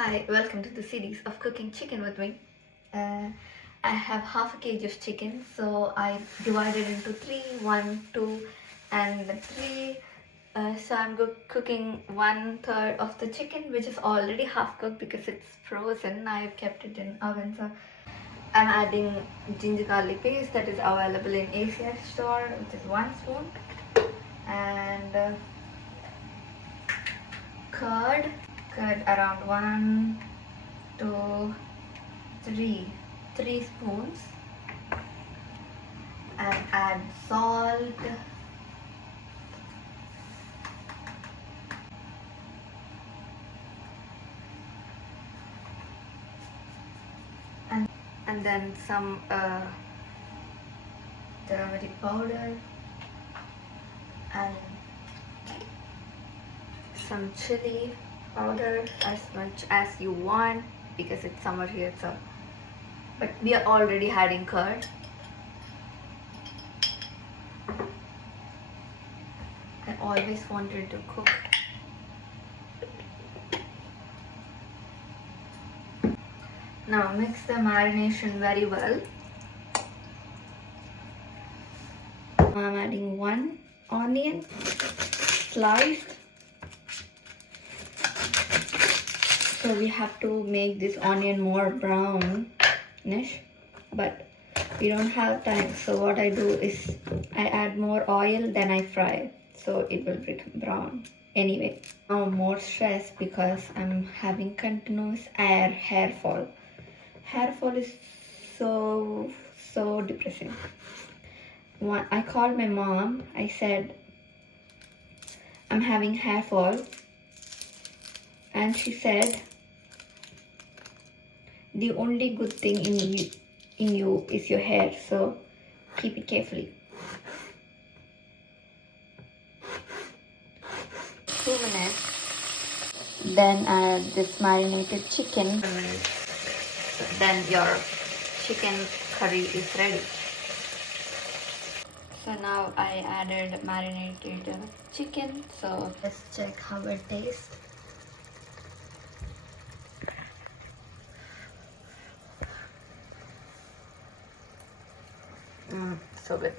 Hi, welcome to the series of cooking chicken with me. I have half a kg of chicken, so I divided into three, 1, 2, and 3. So I'm cooking 1/3 of the chicken, which is already half cooked because it's frozen. I have kept it in oven. So I'm adding ginger garlic paste that is available in ACR store, which is 1 spoon, and curd around 1, 2, 3 spoons, and add salt, and then some turmeric powder and some chili powder, as much as you want because it's summer here. So but we are already adding curd. I always wanted to cook. Now mix the marination very well. I'm adding 1 onion sliced. So we have to make this onion more brownish, but we don't have time. So what I do is I add more oil, then I fry it, so it will become brown. Anyway, now more stress because I'm having continuous hair fall. Hair fall is so depressing. I called my mom. I said I'm having hair fall, and she said the only good thing in you is your hair, so keep it carefully. 2 minutes. Then add this marinated chicken. Then your chicken curry is ready. So now I added marinated chicken. So let's check how it tastes. So good.